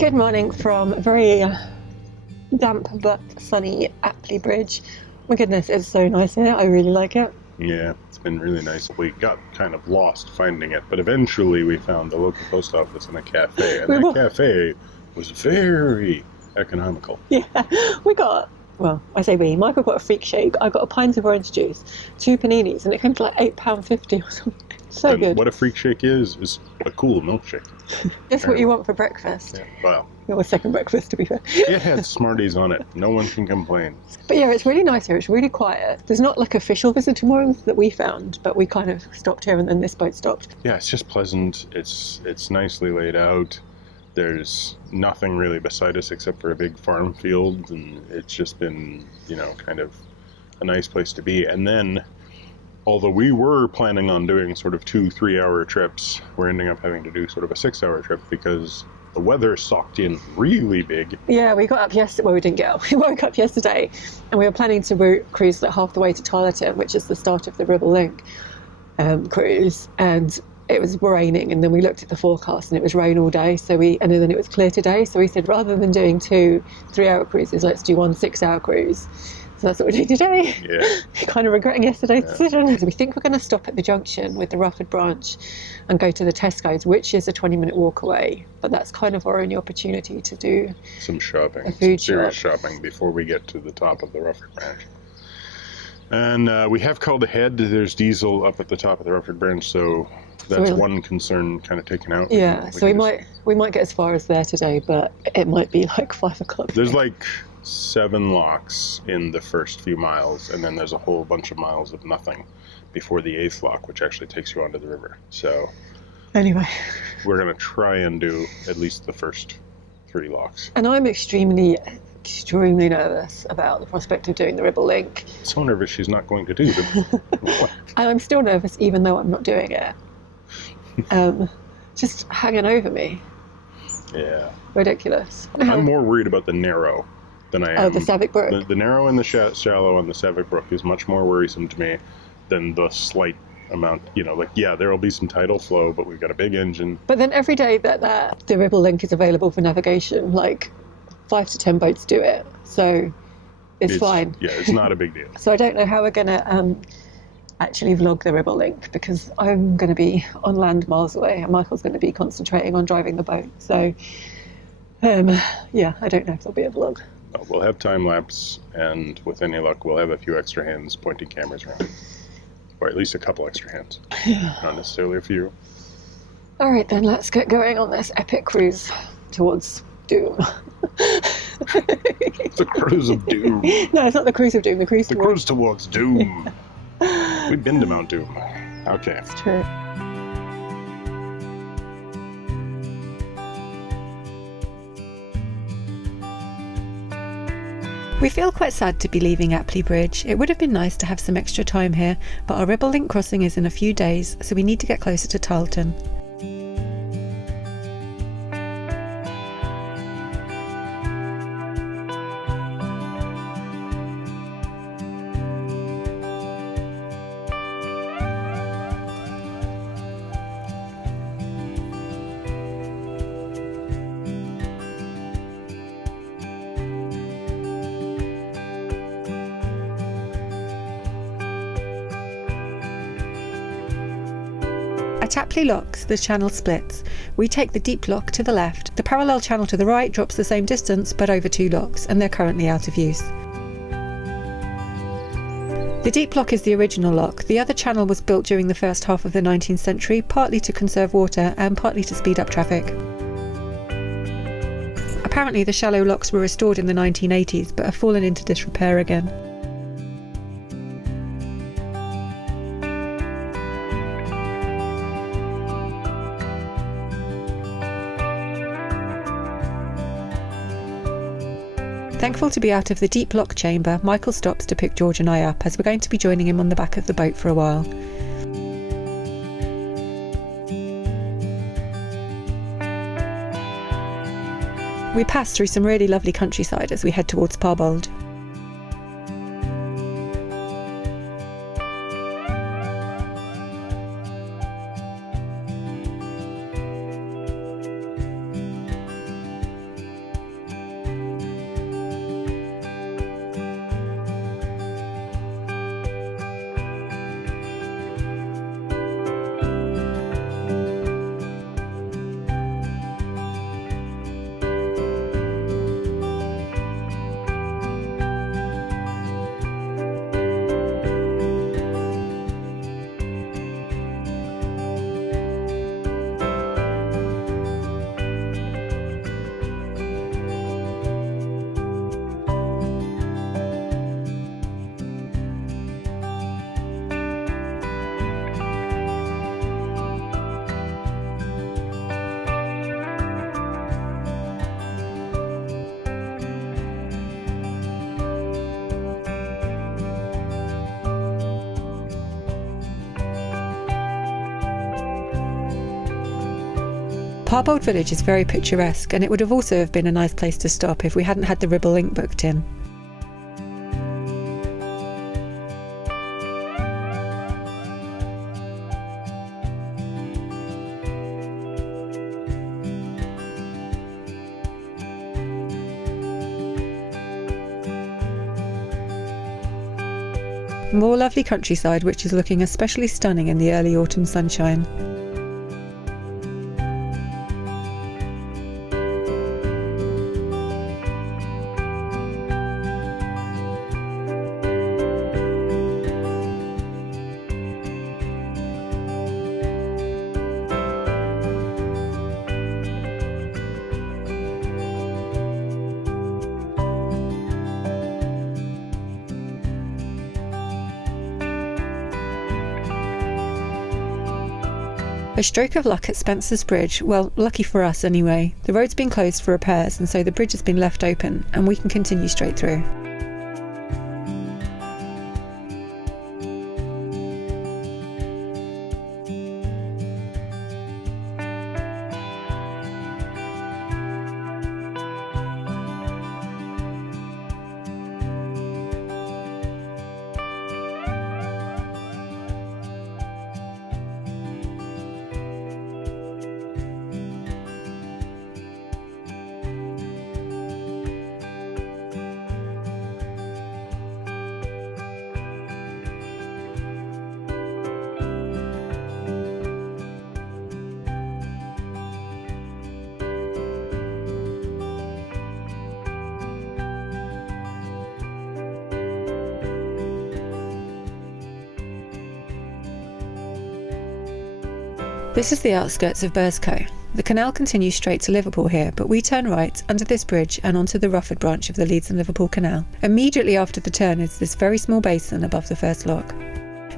Good morning from a very damp but sunny Apley Bridge. My goodness, it's so nice here. I really like it. Yeah, it's been really nice. We got kind of lost finding it, but eventually we found a local post office and a cafe, and that cafe was very economical. Yeah, I say we, Michael got a freak shake, I got a pint of orange juice, 2 paninis, and it came to like £8.50 or something. So and good. What a freak shake is a cool milkshake. That's what you want for breakfast. Yeah, well. Your second breakfast, to be fair. It had Smarties on it. No one can complain. But yeah, it's really nice here. It's really quiet. There's not like official visitor moorings that we found, but we kind of stopped here and then this boat stopped. Yeah, it's just pleasant. It's nicely laid out. There's nothing really beside us except for a big farm field, and it's just been, kind of a nice place to be. And then, although we were planning on doing sort of 2-3 hour trips, we're ending up having to do sort of a 6-hour trip because the weather socked in really big. Yeah, we got up yesterday. Well, we didn't get up. We woke up yesterday and we were planning to cruise like half the way to Tylerton, which is the start of the Ribble Link cruise. And it was raining, and then we looked at the forecast and it was rain all day. And then it was clear today. So we said, rather than doing 2 3-hour cruises, let's do 1 6-hour cruise. So that's what we're doing today. Yeah. Kind of regretting yesterday's decision. So we think we're going to stop at the junction with the Rufford branch and go to the Tesco's, which is a 20-minute walk away. But that's kind of our only opportunity to do some shopping, some serious shopping before we get to the top of the Rufford branch. And we have called ahead. There's diesel up at the top of the Rufford branch, so that's one concern kind of taken out. Yeah, we might get as far as there today, but it might be like 5 o'clock. There's like 7 locks in the first few miles, and then there's a whole bunch of miles of nothing before the 8th lock, which actually takes you onto the river. So anyway, we're going to try and do at least the first 3 locks. And I'm extremely nervous about the prospect of doing the Ribble Link. So nervous she's not going to do them. And I'm still nervous even though I'm not doing it. Just hanging over me. Yeah. Ridiculous. I'm more worried about the narrow than I am. Oh, the Savick Brook. The narrow and the shallow on the Savick Brook is much more worrisome to me than the slight amount. There will be some tidal flow, but we've got a big engine. But then every day that the Ribble Link is available for navigation, like 5 to 10 boats do it. So it's fine. Yeah, it's not a big deal. So I don't know how we're going to actually vlog the Ribble Link, because I'm going to be on land miles away and Michael's going to be concentrating on driving the boat. So, I don't know if there'll be a vlog. We'll have time-lapse, and with any luck, we'll have a few extra hands pointing cameras around. Or at least a couple extra hands. Not necessarily a few. All right, then, let's get going on this epic cruise towards doom. The cruise of doom. No, it's not the cruise of doom. The cruise towards doom. We've been to Mount Doom. Okay. It's true. We feel quite sad to be leaving Apley Bridge. It would have been nice to have some extra time here, but our Ribble Link crossing is in a few days, so we need to get closer to Tylerton. At Apley Locks, the channel splits. We take the deep lock to the left. The parallel channel to the right drops the same distance but over 2 locks, and they're currently out of use. The deep lock is the original lock. The other channel was built during the first half of the 19th century, partly to conserve water and partly to speed up traffic. Apparently the shallow locks were restored in the 1980s but have fallen into disrepair again. Thankful to be out of the deep lock chamber, Michael stops to pick George and I up, as we're going to be joining him on the back of the boat for a while. We pass through some really lovely countryside as we head towards Parbold. Parbold village is very picturesque, and it would have also have been a nice place to stop if we hadn't had the Ribble Link booked in. More lovely countryside which is looking especially stunning in the early autumn sunshine. A stroke of luck at Spencer's Bridge. Well, lucky for us anyway. The road's been closed for repairs, and so the bridge has been left open and we can continue straight through. This is the outskirts of Burscough. The canal continues straight to Liverpool here, but we turn right under this bridge and onto the Rufford branch of the Leeds and Liverpool Canal. Immediately after the turn is this very small basin above the first lock.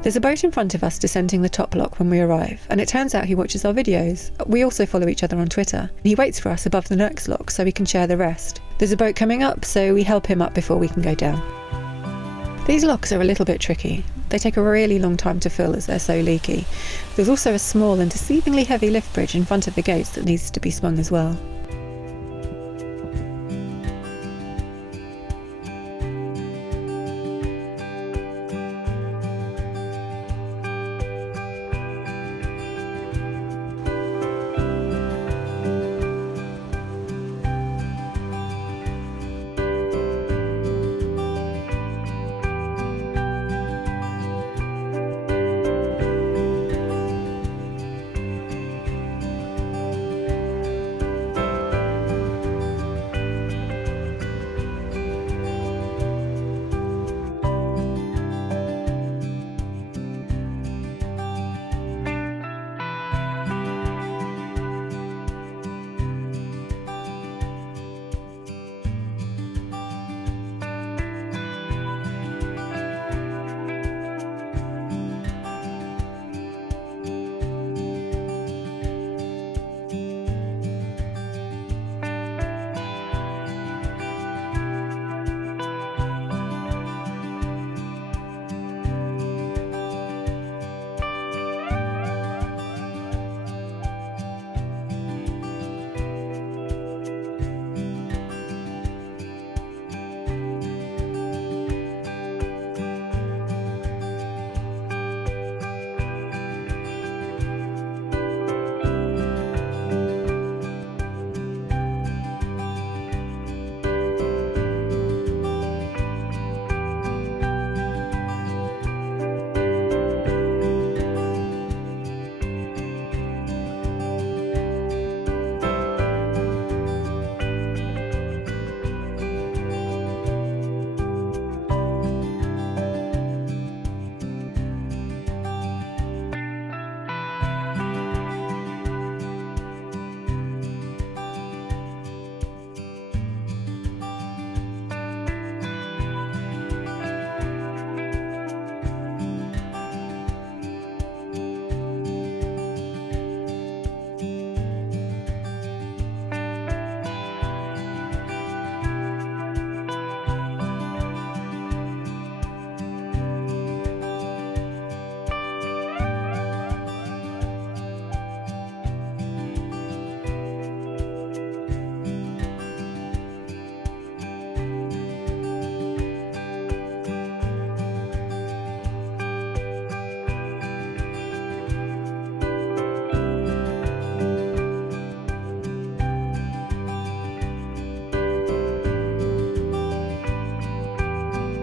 There's a boat in front of us descending the top lock when we arrive, and it turns out he watches our videos. We also follow each other on Twitter. He waits for us above the next lock so we can share the rest. There's a boat coming up, so we help him up before we can go down. These locks are a little bit tricky. They take a really long time to fill as they're so leaky. There's also a small and deceivingly heavy lift bridge in front of the gates that needs to be swung as well.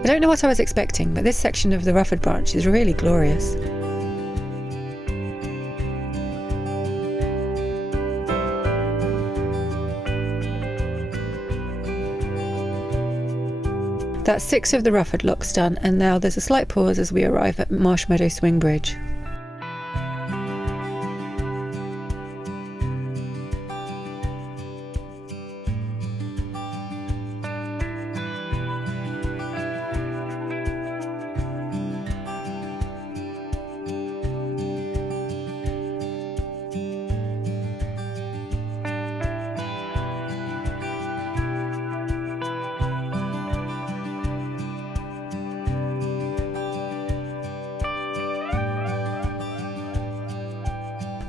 don't know what I was expecting, but this section of the Rufford branch is really glorious. That's 6 of the Rufford locks done, and now there's a slight pause as we arrive at Marsh Meadow Swing Bridge.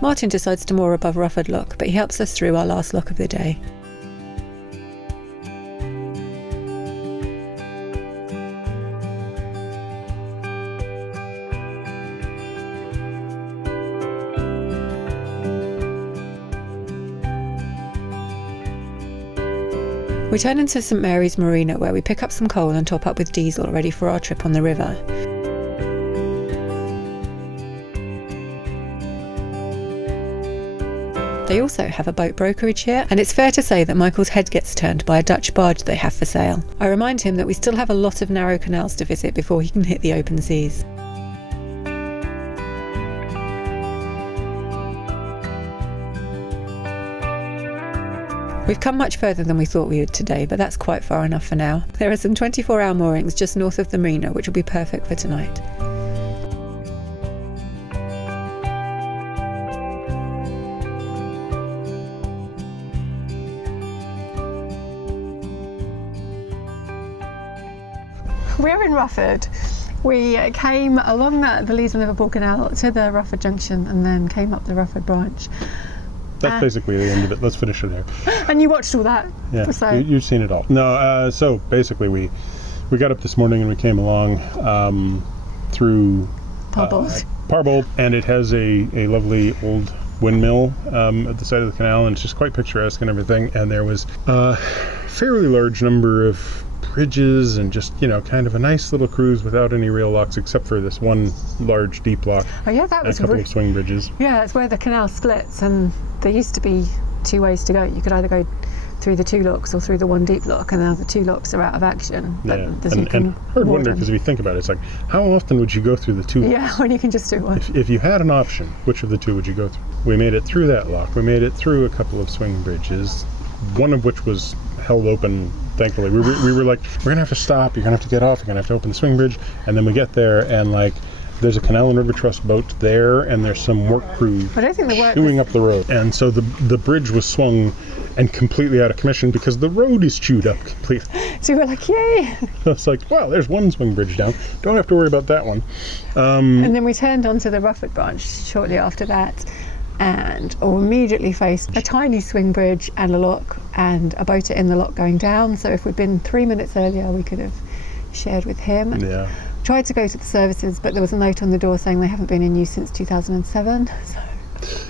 Martin decides to moor above Rufford Lock, but he helps us through our last lock of the day. We turn into St Mary's Marina, where we pick up some coal and top up with diesel ready for our trip on the river. They also have a boat brokerage here, and it's fair to say that Michael's head gets turned by a Dutch barge they have for sale. I remind him that we still have a lot of narrow canals to visit before he can hit the open seas. We've come much further than we thought we would today, but that's quite far enough for now. There are some 24-hour moorings just north of the marina, which will be perfect for tonight. We're in Rufford. We came along the Leeds Liverpool Canal to the Rufford Junction and then came up the Rufford branch. That's basically the end of it. Let's finish it there. And you watched all that? Yeah, so. you've seen it all. No, so basically we got up this morning and we came along through Parbold, and it has a lovely old windmill at the side of the canal, and it's just quite picturesque and everything. And there was a fairly large number of bridges and just, kind of a nice little cruise without any real locks except for this one large deep lock. Oh yeah, that was a couple of swing bridges. Yeah, it's where the canal splits, and there used to be 2 ways to go. You could either go through the 2 locks or through the 1 deep lock, and now the 2 locks are out of action. Yeah, and I wonder, because if you think about it, it's like, how often would you go through the 2 locks? Yeah, when you can just do one. If you had an option, which of the 2 would you go through? We made it through that lock. We made it through a couple of swing bridges, one of which was held open, thankfully. We were like, we're going to have to stop, you're going to have to get off, you're going to have to open the swing bridge, and then we get there, and there's a Canal and River Trust boat there, and there's some work crew chewing up the road. And so the bridge was swung and completely out of commission because the road is chewed up completely. So we were like, yay! So it's like, well, there's one swing bridge down. Don't have to worry about that one. And then we turned onto the Rufford branch shortly after that, and immediately faced a tiny swing bridge and a lock and a boat in the lock going down. So if we'd been 3 minutes earlier, we could have shared with him. Yeah. Tried to go to the services, but there was a note on the door saying they haven't been in use since 2007. So.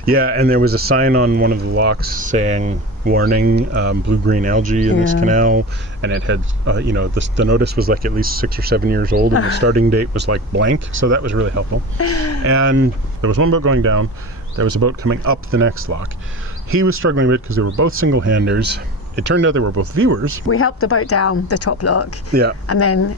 Yeah, and there was a sign on one of the locks saying, warning, blue-green algae in this canal, and it had, the notice was at least 6 or 7 years old, and the starting date was blank, so that was really helpful. And there was one boat going down. There was a boat coming up the next lock. He was struggling a bit because they were both single-handers. It turned out they were both viewers. We helped the boat down the top lock. Yeah. And then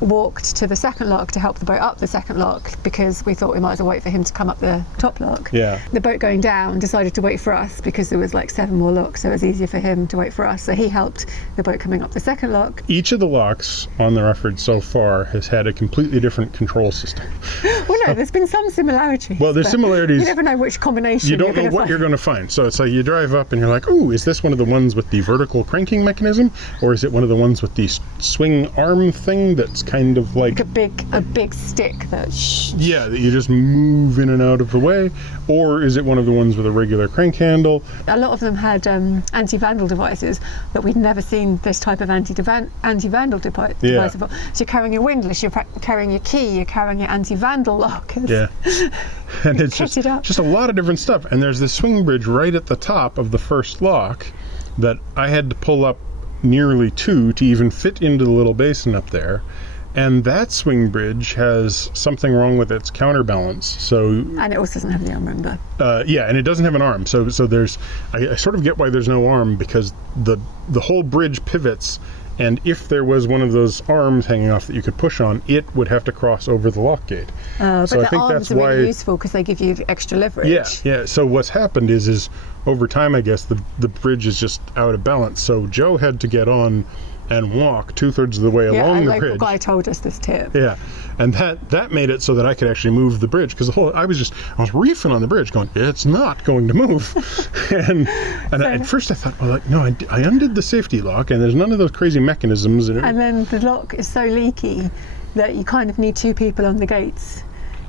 walked to the second lock to help the boat up the second lock because we thought we might as well wait for him to come up the top lock. Yeah. The boat going down decided to wait for us because there was 7 more locks, so it was easier for him to wait for us. So he helped the boat coming up the second lock. Each of the locks on the Rufford so far has had a completely different control system. Well, no, there's been some similarities. Well, there's similarities. You never know which combination you don't know what you're going to find. So it's you drive up and you're like, ooh, is this one of the ones with the vertical cranking mechanism? Or is it one of the ones with the swing arm thing that's kind of like a big stick that that you just move in and out of the way? Or is it one of the ones with a regular crank handle? A lot of them had anti-vandal devices, but we'd never seen this type of anti-vandal device before. So you're carrying your windlass, you're carrying your key, you're carrying your anti-vandal lock. Yeah. And it's just a lot of different stuff. And there's this swing bridge right at the top of the first lock that I had to pull up nearly 2 to even fit into the little basin up there. And that swing bridge has something wrong with its counterbalance. So, and it also doesn't have the arm, remember? yeah, and it doesn't have an arm. So there's, I sort of get why there's no arm, because the whole bridge pivots, and if there was one of those arms hanging off that you could push on, it would have to cross over the lock gate. But so I the think arms that's are why. really useful because they give you extra leverage. Yeah. So what's happened is over time, I guess the bridge is just out of balance. So Joe had to get on and walk 2/3 of the way along the bridge. The guy told us this tip. Yeah, and that made it so that I could actually move the bridge, because I was reefing on the bridge, going, it's not going to move. and at first I thought, well, no, I undid the safety lock, and there's none of those crazy mechanisms. And then the lock is so leaky that you kind of need 2 people on the gates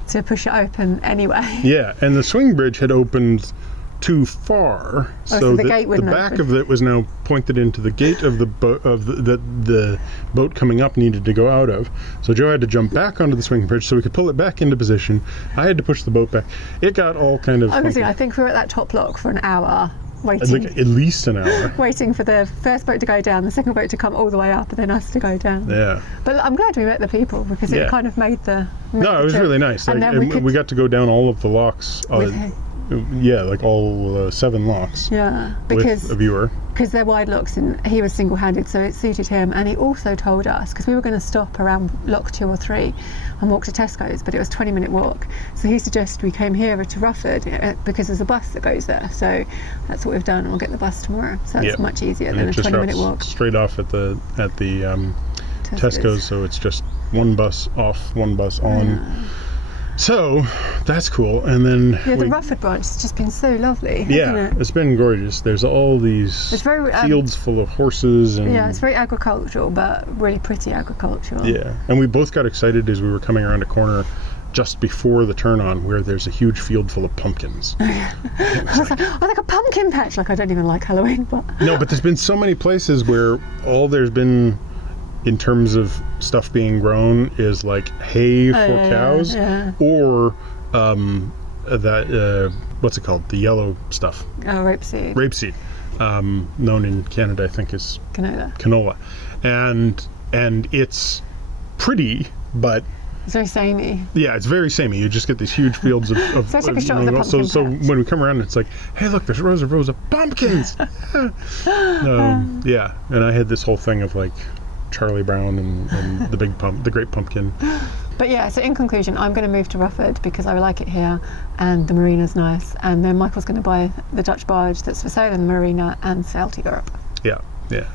to push it open anyway. Yeah, and the swing bridge had opened too far, so the gate wouldn't back open. of it was now pointed into the gate of the boat, the boat coming up needed to go out of. So Joe had to jump back onto the swing bridge so we could pull it back into position. I had to push the boat back. It got all kind of Honestly, I think we were at that top lock for an hour waiting. Like at least an hour. Waiting for the first boat to go down, the second boat to come all the way up, and then us to go down. Yeah. But I'm glad we met the people, because it kind of made the No, it was trip. really nice. And then we got to go down all of the locks. Yeah, like all 7 locks. Yeah, with a viewer. Because they're wide locks, and he was single-handed, so it suited him. And he also told us, because we were going to stop around lock 2 or 3 and walk to Tesco's, but it was a 20-minute walk. So he suggested we came here to Rufford because there's a bus that goes there. So that's what we've done, and we'll get the bus tomorrow. So it's much easier than a 20-minute walk. Straight off at the Tesco's, so it's just one bus off, one bus on. Yeah. So that's cool. And then the Rufford branch has just been so lovely. Yeah, hasn't it? It's been gorgeous. There's all these fields full of horses, and it's very agricultural, but really pretty agricultural. Yeah, and we both got excited as we were coming around a corner just before the turn on, where there's a huge field full of pumpkins. I was like a pumpkin patch. Like, I don't even like Halloween, but no, but there's been so many places where all there's been in terms of stuff being grown is like hay for cows, or that what's it called? The yellow stuff. Oh, rapeseed. Rapeseed, known in Canada, I think, is canola, and it's pretty, but it's very samey. Yeah, it's very samey. You just get these huge fields of so I took a shot of the pumpkin so patch. when we come around, it's like, hey, look, there's rows of pumpkins. Yeah, and I had this whole thing of like Charlie Brown and the Great Pumpkin. But yeah, so in conclusion, I'm going to move to Rufford because I really like it here, and the marina's nice. And then Michael's going to buy the Dutch barge that's for sale in the marina and sail to Europe. Yeah,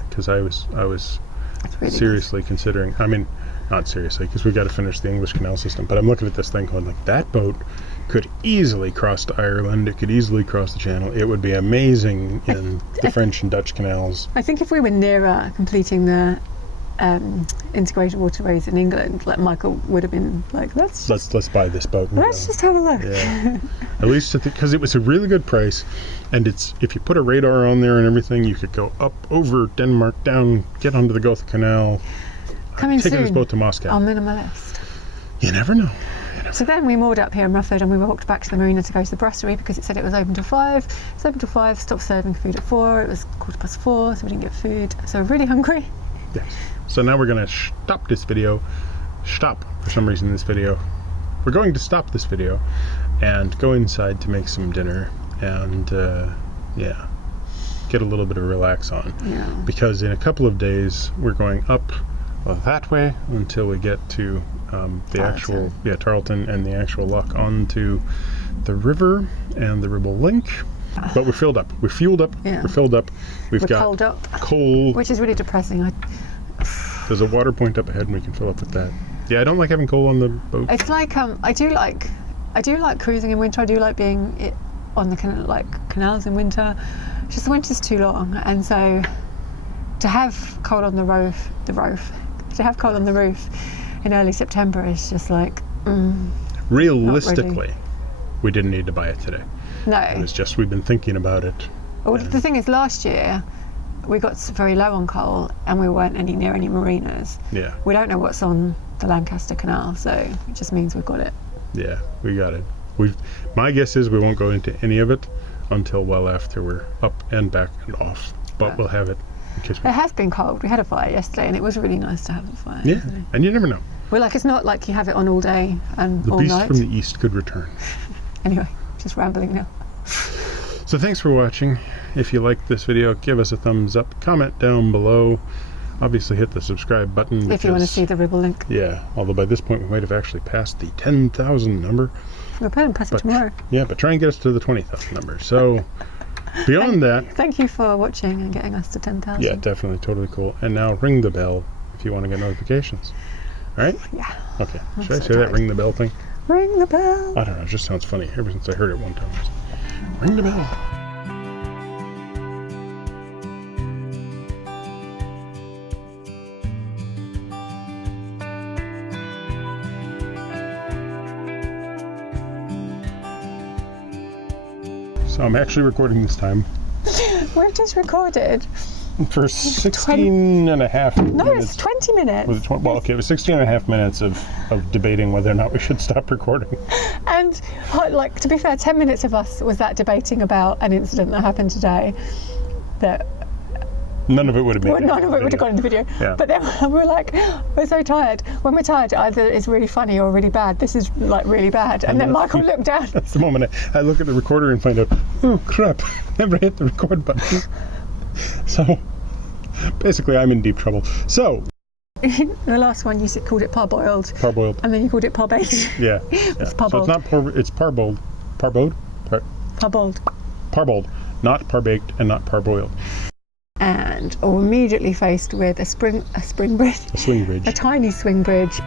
because I was really seriously considering. I mean, not seriously, because we've got to finish the English canal system. But I'm looking at this thing going like, that boat could easily cross to Ireland. It could easily cross the Channel. It would be amazing in the French and Dutch canals. I think if we were nearer completing the integrated waterways in England, like Michael would have been like, let's buy this boat. Let's just have a look. Yeah. At least because it was a really good price, and it's, if you put a radar on there and everything, you could go up over Denmark, down, get onto the Gotha Canal. Coming taking soon. this boat to Moscow. Our minimalist. You never know. So then we moored up here in Rufford, and we walked back to the marina to go to the brasserie because it said it was open till 5. It's open till 5, stopped serving food at 4. It was 4:15, so we didn't get food. So we're really hungry. Yes. So now we're going to stop this video. Stop for some reason this video. We're going to stop this video and go inside to make some dinner and get a little bit of relax on. Yeah. Because in a couple of days we're going up that way until we get to the actual Tarleton and the actual lock onto the river and the Ribble Link. But we're filled up. We're fueled up. Yeah. We're filled up. We're got coaled up. Coal. Which is really depressing. There's a water point up ahead, and we can fill up with that. Yeah, I don't like having coal on the boat. It's like I do like cruising in winter. I do like being on the canals in winter. It's just the winter's too long, and so to have coal on the roof in early September is just like. Realistically, we didn't need to buy it today. No. It was just we've been thinking about it. Well, the thing is, last year we got very low on coal and we weren't near any marinas. Yeah. We don't know what's on the Lancaster Canal, so it just means we've got it. Yeah, we got it. My guess is we won't go into any of it until well after we're up and back and off, but we'll have it. In case It has been cold. We had a fire yesterday, and it was really nice to have a fire. yeah, yesterday. and you never know. Well, like it's not like you have it on all day and The all beast night. from the east could return. Anyway, just rambling now. So thanks for watching. If you liked this video, give us a thumbs up. Comment down below. Obviously hit the subscribe button. If you want to see the Ribble Link. Yeah, although by this point we might have actually passed the 10,000 number. We're planning to pass it tomorrow. Yeah, but try and get us to the 20,000 number. So beyond that... Thank you for watching and getting us to 10,000. Yeah, definitely. Totally cool. And now ring the bell if you want to get notifications. All right? Yeah. Okay. I'm Should I so say that tired. ring the bell thing? Ring the bell. I don't know. It just sounds funny ever since I heard it one time. Ring the bell. So I'm actually recording this time We've just recorded. for 16 and a half minutes. No, it's 20 minutes. Was it well, okay, it was 16 and a half minutes of debating whether or not we should stop recording. And, like, to be fair, 10 minutes of us was that debating about an incident that happened today that None of it would have made well, it. none of it would have gone in the video. Yeah. But then we're like, we're so tired. When we're tired, either it's really funny or really bad. This is like really bad. And then Michael looked down. That's the moment I look at the recorder and find out, oh crap, never hit the record button. So basically I'm in deep trouble. So The last one you called it parboiled. parboiled. And then you called it parbaked. Yeah. It's So parboiled. it's not it's parboiled. Parboiled? Parboiled. Parboiled. Not parbaked and not parboiled. And are immediately faced with a spring bridge. A swing bridge. A tiny swing bridge.